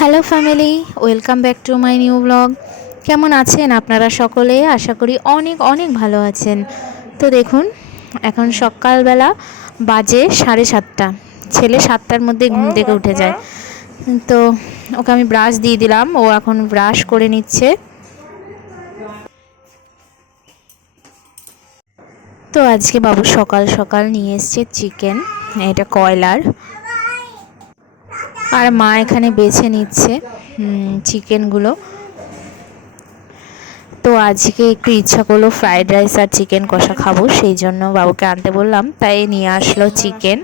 Hello family welcome back to my new blog কেমন আছেন আপনারা সকলে? আশা করি অনেক অনেক ভালো আছেন। তো দেখুন, এখন সকালবেলা বাজে সাড়ে সাতটা। ছেলে সাতটার মধ্যে ঘুম থেকে উঠে যায়। তো ওকে আমি ব্রাশ দিয়ে দিলাম। ও এখন ব্রাশ করে নিচ্ছে। তো আজকে বাবু সকাল সকাল নিয়ে এসছে চিকেন, এটা কয়লার। আর মা এখানে বেছে নিচ্ছে চিকেনগুলো। তো আজকে একটু ইচ্ছা করল ফ্রাইড রাইস আর চিকেন কষা খাব, সেই জন্য বাবুকে আনতে বললাম। তাই নিয়ে আসলো চিকেন।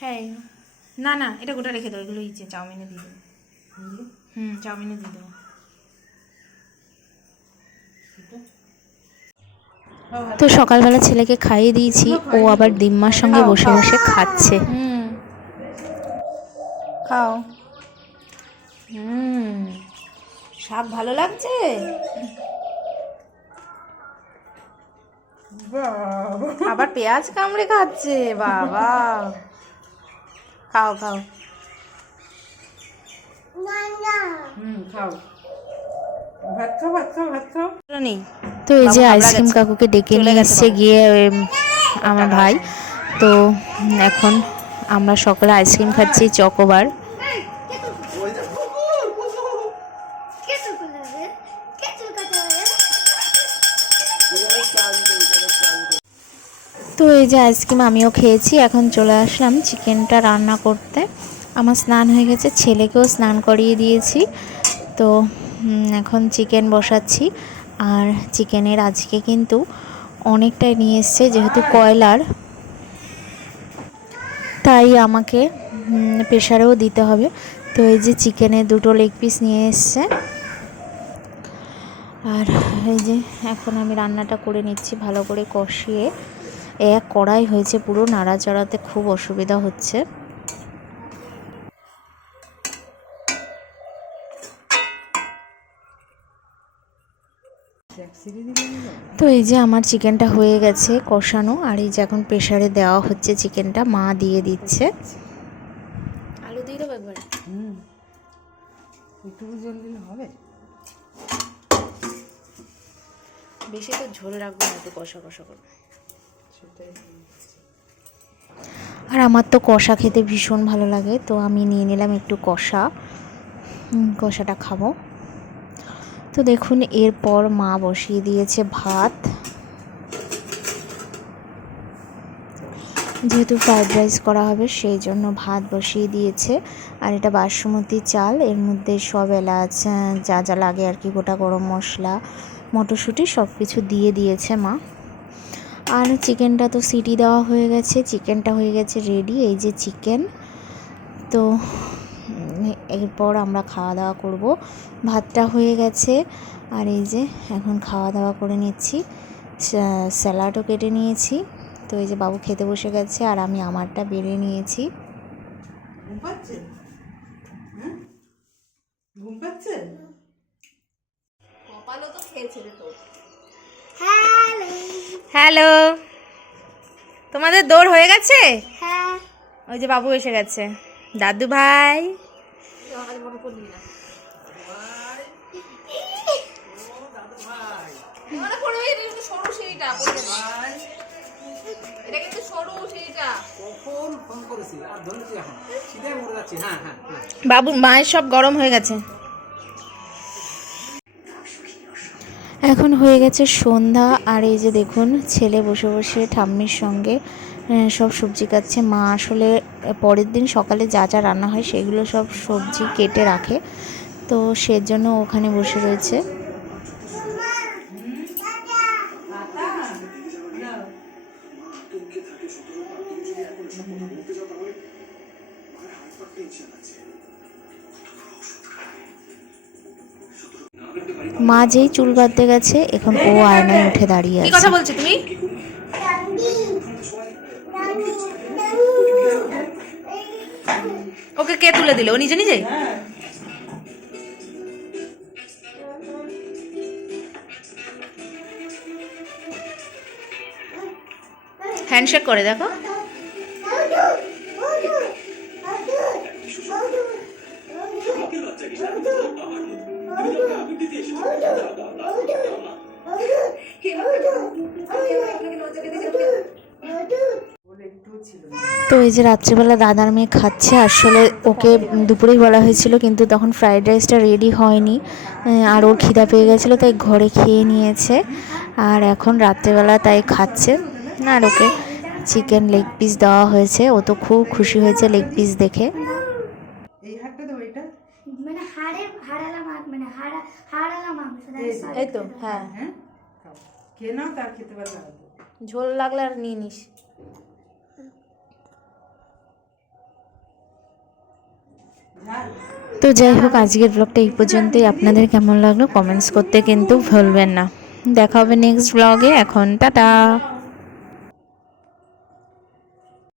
হ্যাঁ না না, এটা গোটা রেখে দেবো এগুলো ইচ্ছে চাউমিনে দিয়ে দেবো হুম, চাউমিনে দিয়ে দেবো তো সকালবেলা ছেলেকে খাইয়ে দিয়েছি ও আবার ডিম্মার সঙ্গে বসে বসে খাচ্ছে। হুম। খাও। হুম। শাক ভালো লাগছে? আবার পেঁয়াজ কামড়ে খাচ্ছে? বাবা। খাও খাও। হুম খাও। ভাত খাও ভাত খাও ভাত খাও। নেই। তো এই যে আইসক্রিম কাকুকে ডেকে নিয়ে এসছে গিয়ে আমার ভাই। তো এখন আমরা সকলে আইসক্রিম খাচ্ছি চকোবার। তো এই যে আইসক্রিম আমিও খেয়েছি এখন চলে আসলাম চিকেনটা রান্না করতে। আমার স্নান হয়ে গেছে ছেলেকেও স্নান করিয়ে দিয়েছি। তো এখন চিকেন বসাচ্ছি। আর চিকেনের আজকে কিন্তু অনেকটাই নিয়ে এসছে, যেহেতু কয়লার। তাই আমাকে প্রেশারেও দিতে হবে। তো এই যে চিকেনের দুটো লেগ পিস নিয়ে এসছে। আর এই যে এখন আমি রান্নাটা করে নিচ্ছি ভালো করে কষিয়ে। এক কড়াই হয়েছে পুরো, নাড়াচাড়াতে খুব অসুবিধা হচ্ছে। তো এই যে আমার চিকেনটা হয়ে গেছে কষানো আর এই যে এখন প্রেশারে দেওয়া হচ্ছে চিকেনটা মা দিয়ে দিচ্ছে। আলু দিয়ে দেবো একবার? হুম। একটু জল দিলে হবে। বেশি তো ঝোল রাখব না একটু কষা কষা করে সেটাই আর আমার তো কষা খেতে ভীষণ ভালো লাগে তো আমি নিয়ে নিলাম একটু কষা। কষাটা খাব। তো দেখুন, এরপর মা বসিয়ে দিয়েছে ভাত। যেহেতু ফ্রাইড রাইস করা হবে, সেই জন্য ভাত বসিয়ে দিয়েছে। আর এটা বাসমতি চাল, এর মধ্যে সব এলাচ যা যা লাগে আর কি, গোটা গরম মশলা, মটরশুঁটি, সব কিছু দিয়ে দিয়েছে মা। আর চিকেনটা তো সিটি দেওয়া হয়ে গেছে, চিকেনটা হয়ে গেছে রেডি, এই যে চিকেন। তো এরপর আমরা খাওয়া দাওয়া করব। ভাতটা হয়ে গেছে। আর এই যে এখন খাওয়া দাওয়া করে নিচ্ছি। স্যালাডও কেটে নিয়েছি। তো এই যে বাবু খেতে বসে গেছে আর আমি আমারটা বেড়ে নিয়েছি। ঘুম পাচ্ছে? হ্যাঁ ঘুম পাচ্ছে? কপালও তো খেয়েছে রে হ্যালো। তোমাদের দৌড় হয়ে গেছে? হ্যাঁ। ওই যে বাবু এসে গেছে। দাদু ভাই কখন ফোন করেছি আর ধরেছি এখন। সিধে মরে যাচ্ছি হ্যাঁ হ্যাঁ হ্যাঁ। বাবুর মায়ের সব গরম হয়ে গেছে। এখন হয়ে গেছে সন্ধ্যা আর এই যে দেখুন ছেলে বসে বসে ঠাম্মির সঙ্গে সব সবজি কাটছে। মা আসলে পরের দিন সকালে যা যা রান্না হয় সেগুলো সব সবজি কেটে রাখে। তো সেজন্য ওখানে বসে রয়েছে। মা যেই চুল বাঁধতে গেছে এখন ও আয়নায় উঠে দাঁড়িয়ে কি আছে। কথা বলছো তুমি? ওকে কে তুলে দিল ও নিজে নিজে হ্যান্ডশেক করে দেখো তো এই যে রাত্রিবেলা দাদার মেয়ে খাচ্ছে আসলে ওকে দুপুরেই বলা হয়েছিল কিন্তু তখন ফ্রাইড রাইসটা রেডি হয়নি। আর ওর খিদা পেয়ে গেছিল তাই ঘরে খেয়ে নিয়েছে। আর এখন রাত্রেবেলা তাই খাচ্ছে। আর ওকে চিকেন লেগ পিস দেওয়া হয়েছে। ও তো খুব খুশি হয়েছে লেগ পিস দেখে। এই মানে মানে হাড়া হাড়ালা মাংস এই তো হ্যাঁ। হ্যাঁ? ঝোল লাগলে আর নিয়ে নিস। তো যাই হোক, আজকের ব্লগটা এই পর্যন্তই। আপনাদের কেমন লাগল? কমেন্টস করতে কিন্তু ভুলবেন না। দেখা হবে নেক্সট ব্লগে এখন টাটা!